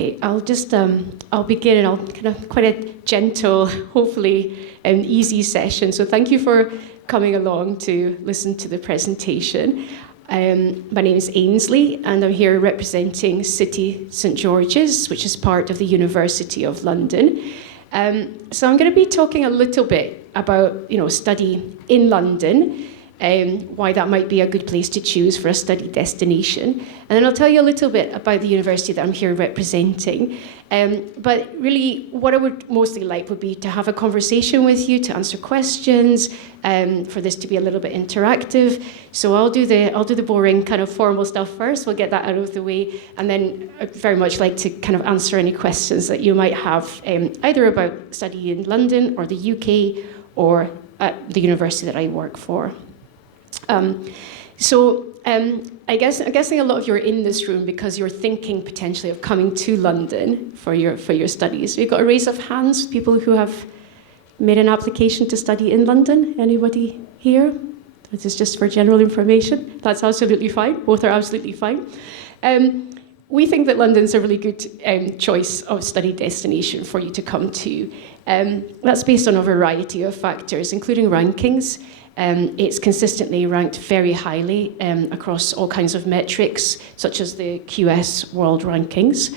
Okay, I'll begin, and I'll kind of quite a gentle, hopefully an easy session. So thank you for coming along to listen to the presentation. My name is Ainsley, and I'm here representing City St George's, which is part of the University of London. So I'm going to be talking a little bit about, study in London, why that might be a good place to choose for a study destination. And then I'll tell you a little bit about the university that I'm here representing. But really, what I would mostly like would be to have a conversation with you, to answer questions, for this to be a little bit interactive. So I'll do the boring kind of formal stuff first. We'll get that out of the way. And then I'd very much like to kind of answer any questions that you might have, either about study in London or the UK or at the university that I work for. I'm guessing a lot of you are in this room because you're thinking potentially of coming to London for your studies. We've got a raise of hands, people who have made an application to study in London. Anybody here? This is just for general information. That's absolutely fine. Both are absolutely fine. We think that London's a really good choice of study destination for you to come to. That's based on a variety of factors, including rankings. It's consistently ranked very highly across all kinds of metrics, such as the QS World Rankings.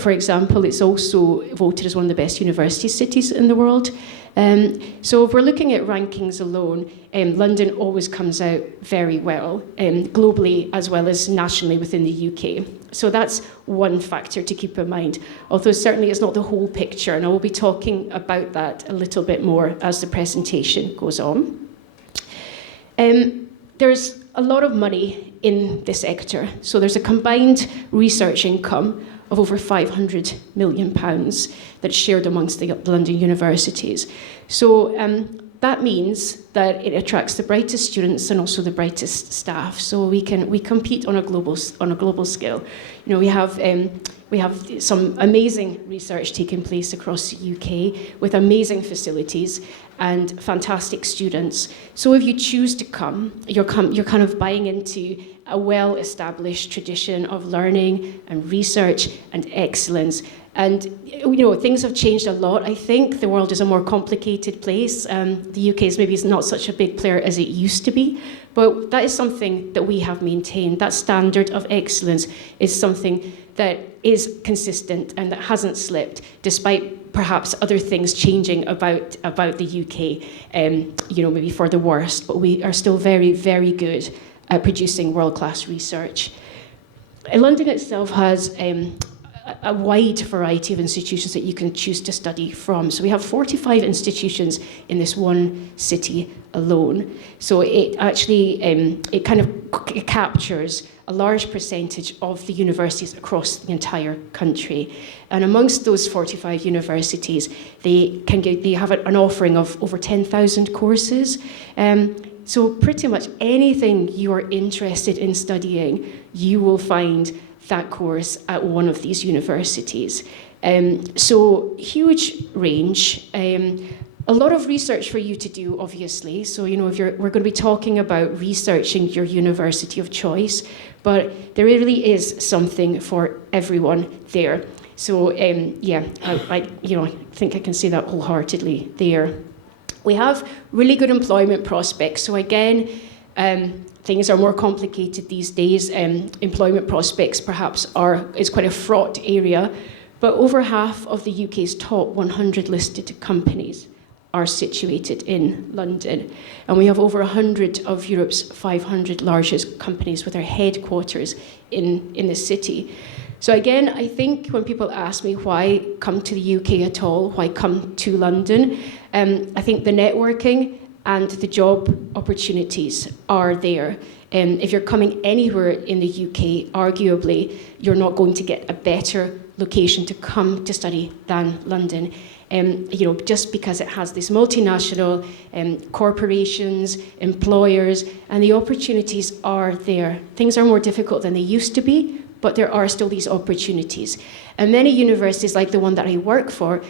For example, it's also voted as one of the best university cities in the world. So if we're looking at rankings alone, London always comes out very well, globally as well as nationally within the UK. So that's one factor to keep in mind, although certainly it's not the whole picture, and I will be talking about that a little bit more as the presentation goes on. There's a lot of money in this sector. So there's a combined research income of over £500 million that's shared amongst the London universities. So that means that it attracts the brightest students and also the brightest staff. So we compete on a global scale. We have some amazing research taking place across the UK with amazing facilities and fantastic students. So if you choose to come, you're kind of buying into a well-established tradition of learning and research and excellence. And things have changed a lot. I think the world is a more complicated place. The UK is maybe not such a big player as it used to be, but that is something that we have maintained. That standard of excellence is something that is consistent and that hasn't slipped, despite perhaps other things changing about the UK, maybe for the worse. But we are still very, very good at producing world-class research. London itself has a wide variety of institutions that you can choose to study from. So we have 45 institutions in this one city alone. So it actually, it captures a large percentage of the universities across the entire country. And amongst those 45 universities, they have an offering of over 10,000 courses. So pretty much anything you are interested in studying, you will find that course at one of these universities. So huge range. A lot of research for you to do, obviously. So, we're going to be talking about researching your university of choice, but there really is something for everyone there. So, I think I can say that wholeheartedly there. We have really good employment prospects. So again, things are more complicated these days. Employment prospects perhaps is quite a fraught area, but over half of the UK's top 100 listed companies are situated in London. And we have over 100 of Europe's 500 largest companies with their headquarters in the city. So again, I think when people ask me why come to the UK at all, why come to London, I think the networking and the job opportunities are there. If you're coming anywhere in the UK, arguably, you're not going to get a better location to come to study than London. Just because it has these multinational corporations, employers, and the opportunities are there. Things are more difficult than they used to be, but there are still these opportunities. And many universities, like the one that I work for,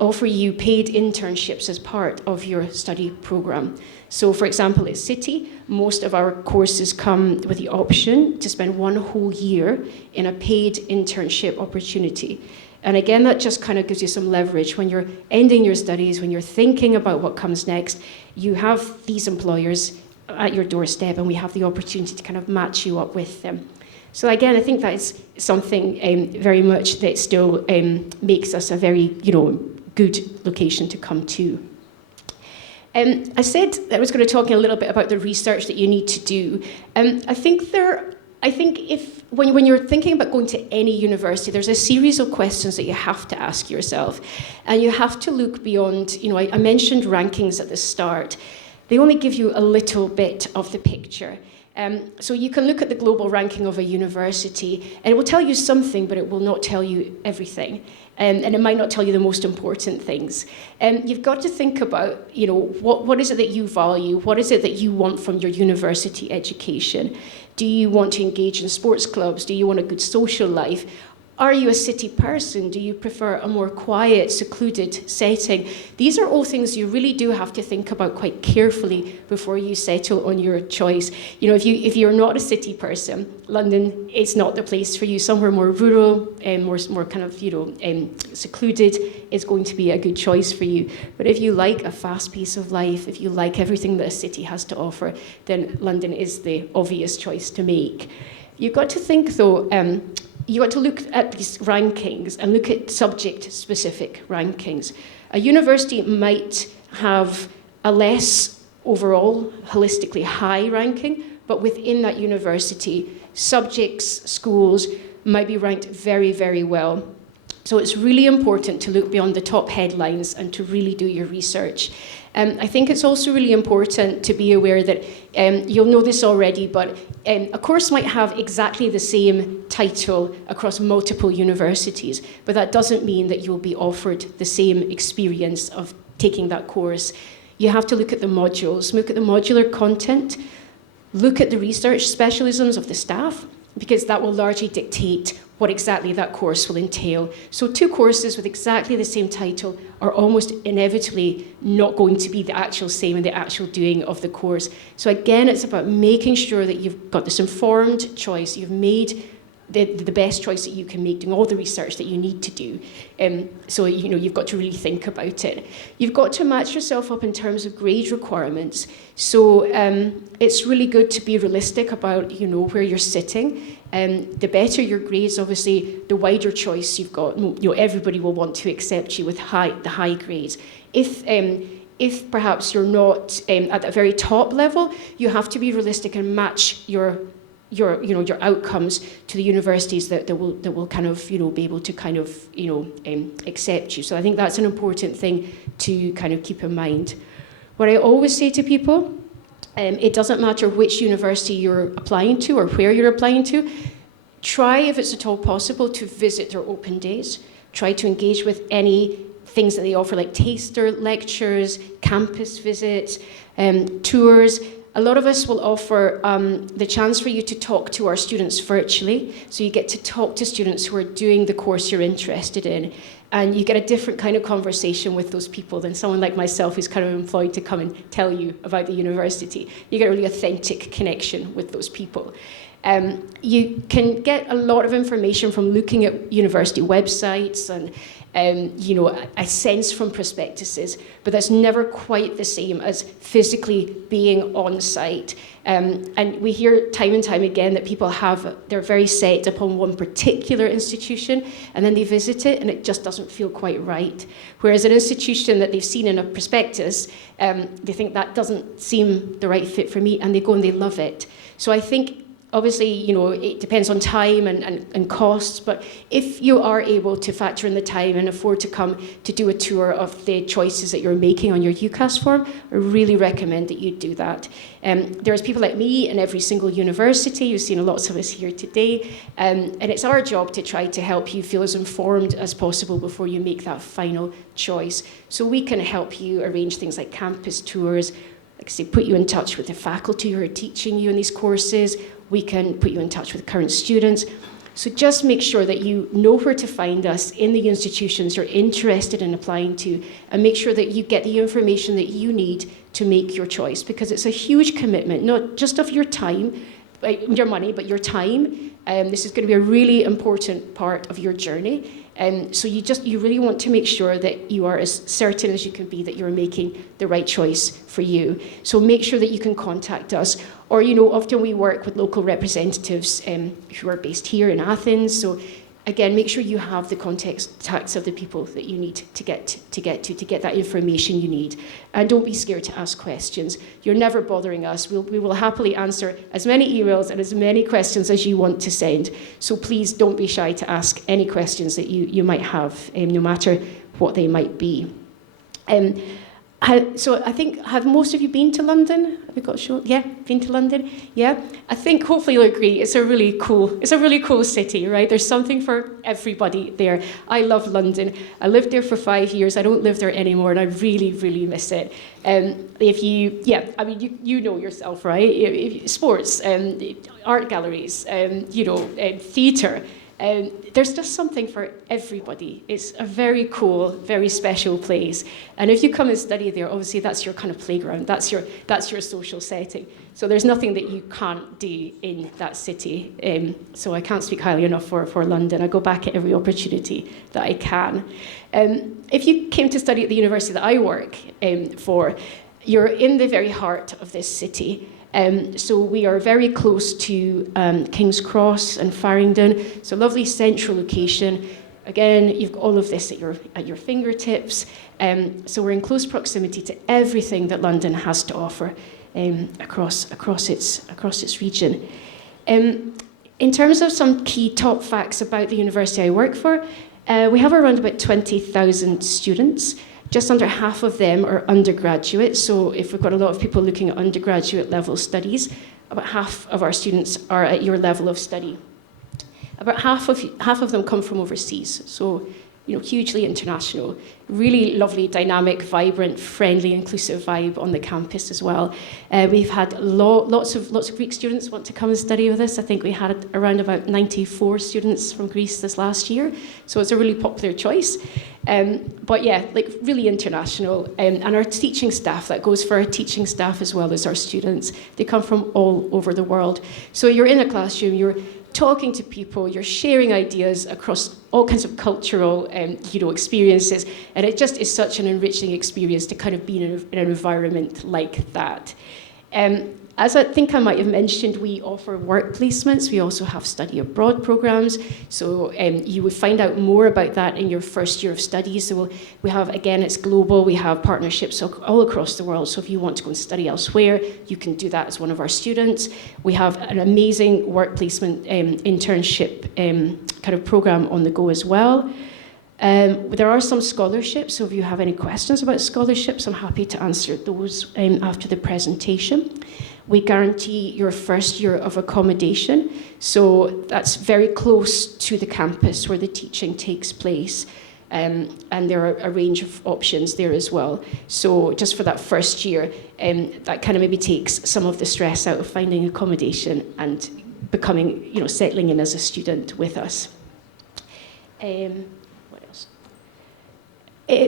offer you paid internships as part of your study program. So for example, at City, most of our courses come with the option to spend 1 whole year in a paid internship opportunity. And again, that just kind of gives you some leverage. When you're ending your studies, when you're thinking about what comes next, you have these employers at your doorstep, and we have the opportunity to kind of match you up with them. So again, I think that is something very much that still makes us a very, good location to come to. I said that I was going to talk a little bit about the research that you need to do. I think if when you're thinking about going to any university, there's a series of questions that you have to ask yourself, and you have to look beyond. I mentioned rankings at the start. They only give you a little bit of the picture. So you can look at the global ranking of a university, and it will tell you something, but it will not tell you everything. And it might not tell you the most important things. You've got to think about, what is it that you value? What is it that you want from your university education? Do you want to engage in sports clubs? Do you want a good social life? Are you a city person? Do you prefer a more quiet, secluded setting? These are all things you really do have to think about quite carefully before you settle on your choice. If you're not a city person, London is not the place for you. Somewhere more rural and more kind of secluded is going to be a good choice for you. But if you like a fast pace of life, if you like everything that a city has to offer, then London is the obvious choice to make. You've got to think though. You got to look at these rankings and look at subject-specific rankings. A university might have a less overall, holistically high ranking, but within that university, subjects, schools might be ranked very, very well. So it's really important to look beyond the top headlines and to really do your research. I think it's also really important to be aware that you'll know this already, but a course might have exactly the same title across multiple universities, but that doesn't mean that you'll be offered the same experience of taking that course. You have to look at the modules, look at the modular content, look at the research specialisms of the staff, because that will largely dictate what exactly that course will entail. So 2 courses with exactly the same title are almost inevitably not going to be the actual same in the actual doing of the course. So again, it's about making sure that you've got this informed choice, you've made the best choice that you can make, doing all the research that you need to do. So you've got to really think about it. You've got to match yourself up in terms of grade requirements. So it's really good to be realistic about where you're sitting. The better your grades, obviously, the wider choice you've got. Everybody will want to accept you with the high grades. If perhaps you're not at the very top level, you have to be realistic and match your outcomes to the universities that will kind of be able to kind of accept you. So I think that's an important thing to kind of keep in mind. What I always say to people, it doesn't matter which university you're applying to or where you're applying to. Try, if it's at all possible, to visit their open days. Try to engage with any things that they offer, like taster lectures, campus visits, tours. A lot of us will offer the chance for you to talk to our students virtually. So you get to talk to students who are doing the course you're interested in. And you get a different kind of conversation with those people than someone like myself who's kind of employed to come and tell you about the university. You get a really authentic connection with those people. You can get a lot of information from looking at university websites and a sense from prospectuses, but that's never quite the same as physically being on site. And we hear time and time again that people they're very set upon one particular institution, and then they visit it and it just doesn't feel quite right. Whereas an institution that they've seen in a prospectus, they think that doesn't seem the right fit for me, and they go and they love it. So I think obviously, it depends on time and costs, but if you are able to factor in the time and afford to come to do a tour of the choices that you're making on your UCAS form, I really recommend that you do that. There's people like me in every single university. You've seen lots of us here today, and it's our job to try to help you feel as informed as possible before you make that final choice. So we can help you arrange things like campus tours, like I say, put you in touch with the faculty who are teaching you in these courses. We can put you in touch with current students. So just make sure that you know where to find us in the institutions you're interested in applying to, and make sure that you get the information that you need to make your choice, because it's a huge commitment, not just of your time, your money, but your time. This is going to be a really important part of your journey. So you really want to make sure that you are as certain as you can be that you're making the right choice for you. So make sure that you can contact us. Or, often we work with local representatives who are based here in Athens. So again, make sure you have the contacts of the people that you need to get that information you need. And don't be scared to ask questions. You're never bothering us. We will happily answer as many emails and as many questions as you want to send. So please don't be shy to ask any questions that you might have, no matter what they might be. So I think, have most of you been to London? Have we got a show? Yeah, been to London? Yeah? I think hopefully you'll agree it's a really cool city, right? There's something for everybody there. I love London. I lived there for 5 years. I don't live there anymore, and I really, really miss it. You know yourself, right? Sports, art galleries, theatre. There's just something for everybody. It's a very cool, very special place. And if you come and study there, obviously that's your kind of playground. That's your social setting. So there's nothing that you can't do in that city. So I can't speak highly enough for London. I go back at every opportunity that I can. If you came to study at the university that I work for, you're in the very heart of this city. So we are very close to King's Cross and Farringdon. It's a lovely central location. Again, you've got all of this at your fingertips. So we're in close proximity to everything that London has to offer across its region. In terms of some key top facts about the university I work for, we have around about 20,000 students. Just under half of them are undergraduate. So if we've got a lot of people looking at undergraduate level studies, about half of our students are at your level of study. About half of them come from overseas. So, hugely international, really lovely, dynamic, vibrant, friendly, inclusive vibe on the campus as well. We've had lots of Greek students want to come and study with us. I think we had around about 94 students from Greece this last year. So it's a really popular choice. But yeah, really international. And our teaching staff, that goes for our teaching staff as well as our students. They come from all over the world. So you're in a classroom, you're talking to people, you're sharing ideas across all kinds of cultural experiences, and it just is such an enriching experience to kind of be in an environment like that. As I think I might have mentioned, we offer work placements. We also have study abroad programs. So you would find out more about that in your first year of study. So we have, again, it's global. We have partnerships all across the world. So if you want to go and study elsewhere, you can do that as one of our students. We have an amazing work placement internship kind of program on the go as well. There are some scholarships, so if you have any questions about scholarships, I'm happy to answer those after the presentation. We guarantee your first year of accommodation, so that's very close to the campus where the teaching takes place, and there are a range of options there as well. So just for that first year, that kind of maybe takes some of the stress out of finding accommodation and becoming, settling in as a student with us.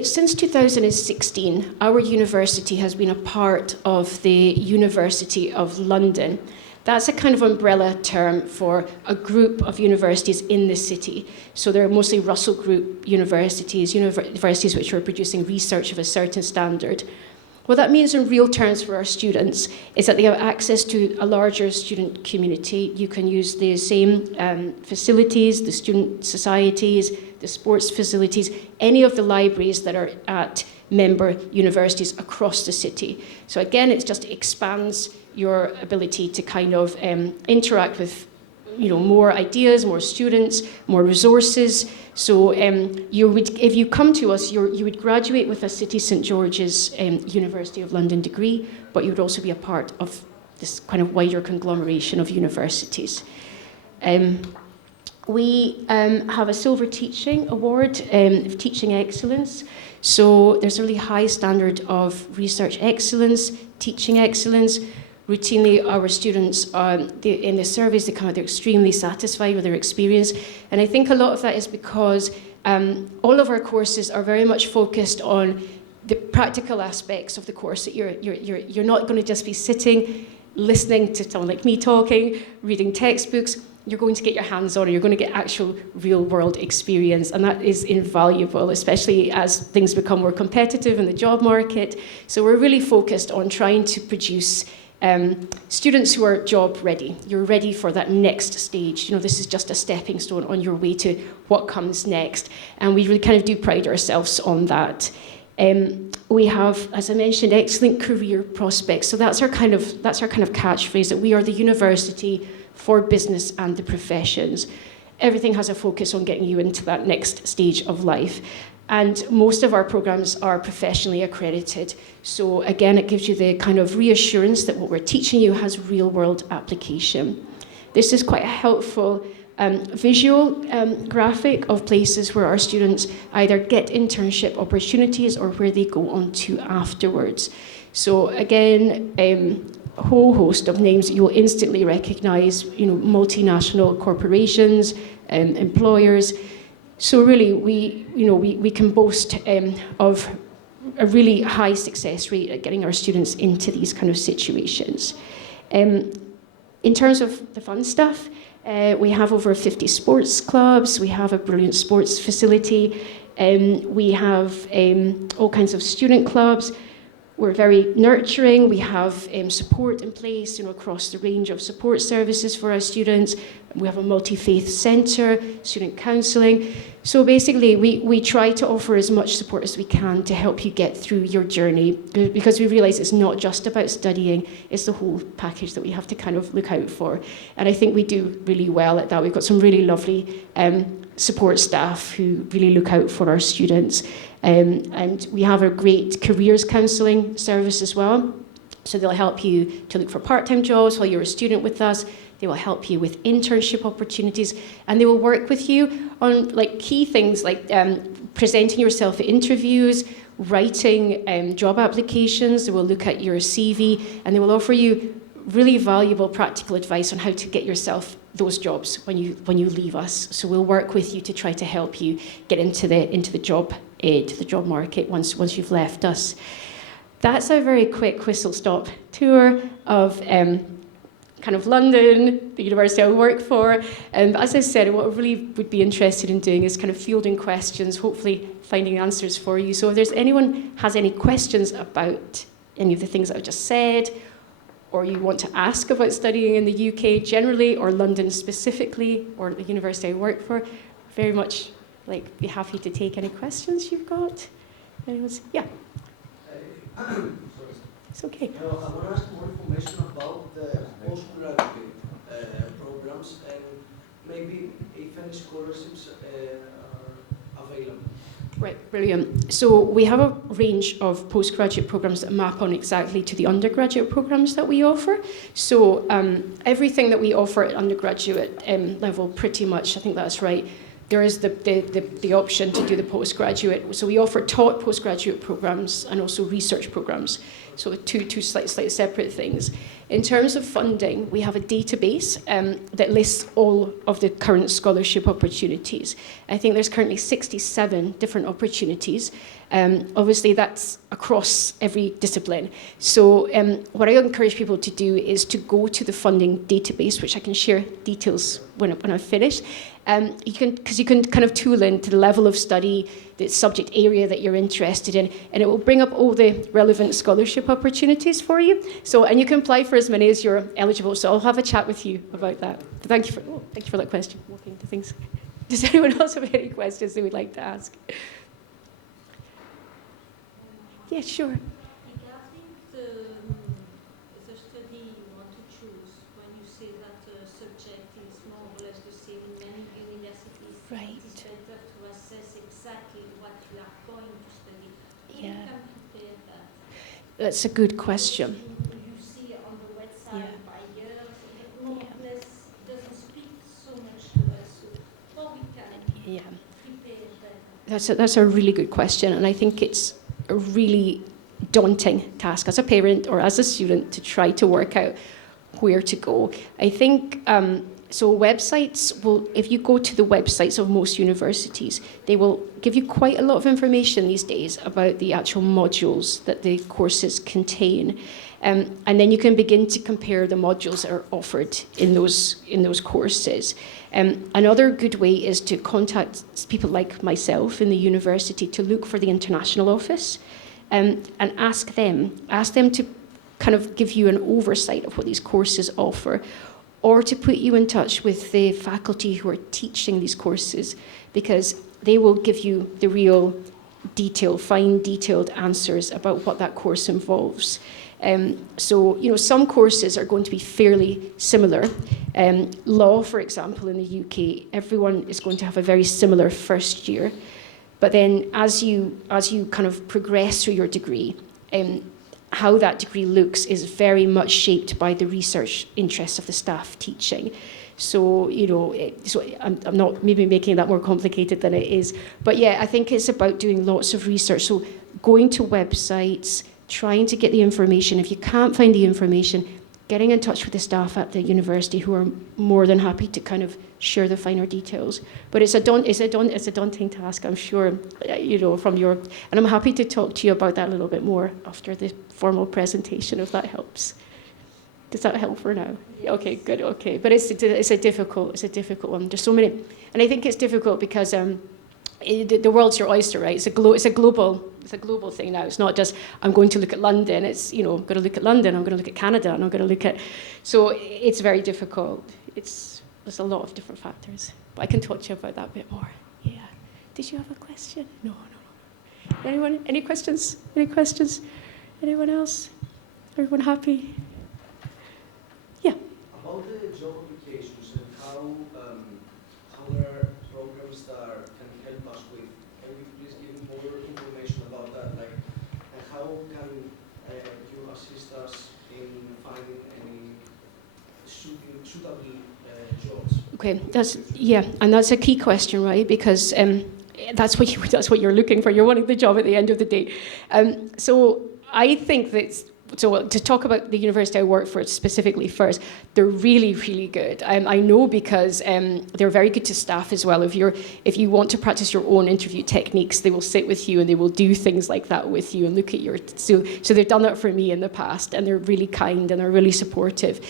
Since 2016, our university has been a part of the University of London. That's a kind of umbrella term for a group of universities in the city. So they're mostly Russell Group universities, universities which are producing research of a certain standard. What that means in real terms for our students is that they have access to a larger student community. You can use the same facilities, the student societies, the sports facilities, any of the libraries that are at member universities across the city. So again, it just expands your ability to kind of interact with more ideas, more students, more resources. So if you come to us, you would graduate with a City St George's University of London degree, but you would also be a part of this kind of wider conglomeration of universities. We have a Silver Teaching Award of Teaching Excellence. So there's a really high standard of research excellence, teaching excellence, routinely our students, in the surveys, they're extremely satisfied with their experience. And I think a lot of that is because all of our courses are very much focused on the practical aspects of the course. That you're not going to just be sitting, listening to someone like me talking, reading textbooks. You're going to get your hands on it. You're going to get actual real-world experience, and that is invaluable, especially as things become more competitive in the job market. So we're really focused on trying to produce students who are job ready. You're ready for that next stage. You know, this is just a stepping stone on your way to what comes next, and we really kind of do pride ourselves on that. We have, as I mentioned, excellent career prospects. So that's our kind of catchphrase, that we are the university for business and the professions. Everything has a focus on getting you into that next stage of life. And most of our programs are professionally accredited. So again, it gives you the kind of reassurance that what we're teaching you has real-world application. This is quite a helpful visual graphic of places where our students either get internship opportunities or where they go on to afterwards. So again, a whole host of names you'll instantly recognize, you know, multinational corporations, employers. So really, we can boast of a really high success rate at getting our students into these kind of situations. In terms of the fun stuff, we have over 50 sports clubs. We have a brilliant sports facility. We have all kinds of student clubs. We're very nurturing. We have support in place, you know, across the range of support services for our students. We have a multi-faith centre, student counselling. So basically, we try to offer as much support as we can to help you get through your journey, because we realise it's not just about studying, it's the whole package that we have to kind of look out for. And I think we do really well at that. We've got some really lovely support staff who really look out for our students. And we have a great careers counselling service as well. So they'll help you to look for part-time jobs while you're a student with us. They will help you with internship opportunities, and they will work with you on like key things like presenting yourself at interviews, writing job applications. They will look at your CV, and they will offer you really valuable practical advice on how to get yourself those jobs when you leave us. So we'll work with you to try to help you get into the job market once you've left us. That's a very quick whistle-stop tour of kind of London, the university I work for. But as I said, what I really would be interested in doing is kind of fielding questions, hopefully finding answers for you. So if there's anyone has any questions about any of the things I've just said, or you want to ask about studying in the UK generally, or London specifically, or the university I work for, very much be happy to take any questions you've got. Anyone's, yeah. It's okay. I want to ask more information about the postgraduate programs and maybe if any scholarships are available. Right, brilliant. So we have a range of postgraduate programs that map on exactly to the undergraduate programs that we offer. So everything that we offer at undergraduate level, pretty much, I think that's right. There is the option to do the postgraduate. So we offer taught postgraduate programs and also research programs. So two slightly separate things. In terms of funding, we have a database that lists all of the current scholarship opportunities. I think there's currently 67 different opportunities. Obviously, that's across every discipline. So what I encourage people to do is to go to the funding database, which I can share details when I've finished. Because you can kind of tool into the level of study, the subject area that you're interested in, and it will bring up all the relevant scholarship opportunities for you. So, and you can apply for as many as you're eligible. So I'll have a chat with you about that. Thank you for that question. Walking to things. Does anyone else have any questions they would like to ask? Yeah, sure. Regarding the study you want to choose, when you say that the subject is more or less the same in many universities, Right. it's better to assess exactly what you are going to study. How Yeah. you can prepare that? That's a good question. You see on the website by years, more or less doesn't speak so much to us. So how we can prepare that? That's a really good question, and I think it's a really daunting task as a parent or as a student to try to work out where to go. I think, so websites will, if you go to the websites of most universities, they will give you quite a lot of information these days about the actual modules that the courses contain. And then you can begin to compare the modules that are offered in those courses. Another good way is to contact people like myself in the university to look for the international office and ask them to kind of give you an oversight of what these courses offer, or to put you in touch with the faculty who are teaching these courses, because they will give you the real fine detailed answers about what that course involves. So, some courses are going to be fairly similar. Law, for example, in the UK, everyone is going to have a very similar first year. But then as you kind of progress through your degree, how that degree looks is very much shaped by the research interests of the staff teaching. So, I'm not maybe making that more complicated than it is. But yeah, I think it's about doing lots of research. So going to websites, trying to get the information. If you can't find the information, getting in touch with the staff at the university who are more than happy to kind of share the finer details. But it's a daunting task, I'm sure, from your... And I'm happy to talk to you about that a little bit more after the formal presentation, if that helps. Does that help for now? Yes. Okay, good, okay. But it's a difficult one. There's so many... And I think it's difficult because the world's your oyster, right? It's a global thing now. It's not just, I'm going to look at London. It's, I'm going to look at London, I'm going to look at Canada, and I'm going to look at... So it's very difficult. There's a lot of different factors. But I can talk to you about that a bit more. Yeah. Did you have a question? No. Anyone? Any questions? Anyone else? Everyone happy? Yeah. About the job applications and how there are programs that can help us with, can you please give more information about that? Like, and how can you assist us in finding any suitable jobs? Okay, that's a key question, right? Because that's what you're looking for. You're wanting the job at the end of the day. So I think that. So to talk about the university I work for specifically first, they're really, really good. I know because they're very good to staff as well. If you want to practice your own interview techniques, they will sit with you and they will do things like that with you and look at your... So they've done that for me in the past, and they're really kind and they're really supportive.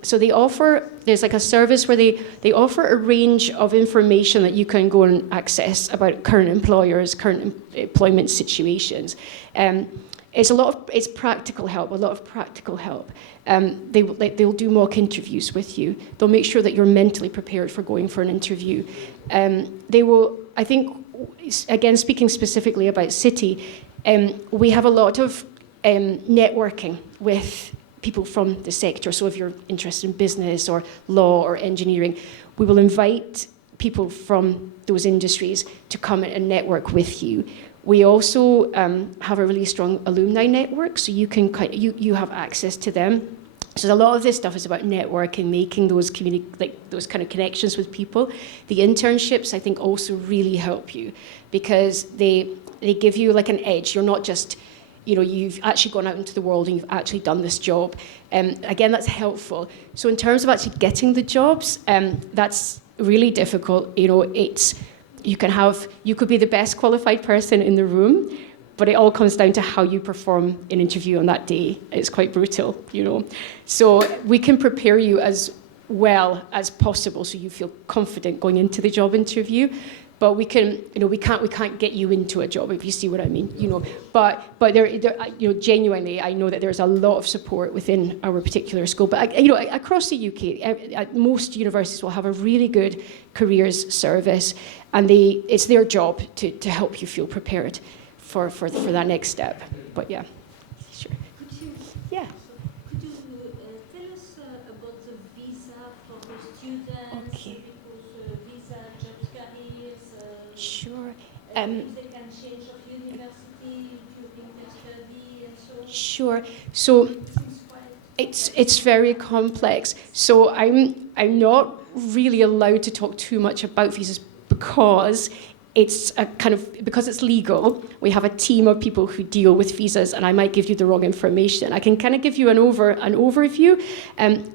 So there's like a service where they offer a range of information that you can go and access about current employers, current employment situations. It's practical help, a lot of practical help. They'll do mock interviews with you. They'll make sure that you're mentally prepared for going for an interview. They will, I think, again, speaking specifically about City, we have a lot of networking with people from the sector. So if you're interested in business or law or engineering, we will invite people from those industries to come and network with you. We also have a really strong alumni network, so you have access to them. So a lot of this stuff is about networking, making those those kind of connections with people. The internships, I think, also really help you because they give you like an edge. You're not just, you've actually gone out into the world and you've actually done this job. Again, that's helpful. So in terms of actually getting the jobs, that's really difficult. You could be the best qualified person in the room, but it all comes down to how you perform an interview on that day. It's quite brutal, So we can prepare you as well as possible so you feel confident going into the job interview. But we can't get you into a job, if you see what I mean, But there, genuinely, I know that there's a lot of support within our particular school. But across the UK, most universities will have a really good careers service, and it's their job to help you feel prepared for that next step. But yeah, sure. Could you tell us about the visa for the students? Okay. Because visa, jobs, careers. Sure. If they can change of university during their study and so on. Sure. So it's very complex. So I'm not really allowed to talk too much about visas because it's a kind of, because it's legal, we have a team of people who deal with visas, and I might give you the wrong information. I can kind of give you an overview.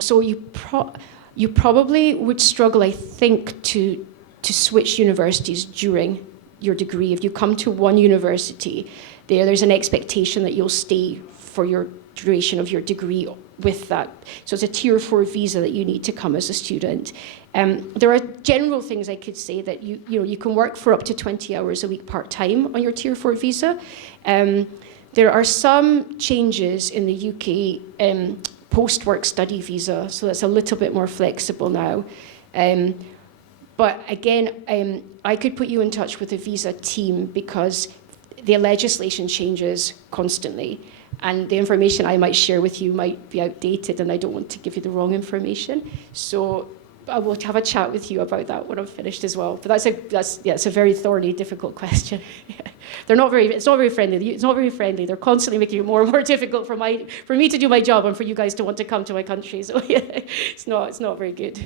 So you probably would struggle, I think, to switch universities during your degree. If you come to one university, there's an expectation that you'll stay for your duration of your degree with that. So it's a tier 4 visa that you need to come as a student. There are general things I could say that you can work for up to 20 hours a week part-time on your tier 4 visa. There are some changes in the UK post-work study visa, so that's a little bit more flexible now. But again, I could put you in touch with the visa team because the legislation changes constantly, and the information I might share with you might be outdated, and I don't want to give you the wrong information. So I will have a chat with you about that when I'm finished as well. But it's a very thorny, difficult question. It's not very friendly. They're constantly making it more and more difficult for me to do my job and for you guys to want to come to my country. So it's not very good.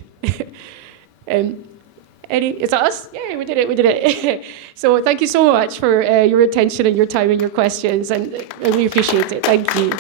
Is that us? Yeah, we did it. So thank you so much for your attention and your time and your questions, and I really appreciate it. Thank you.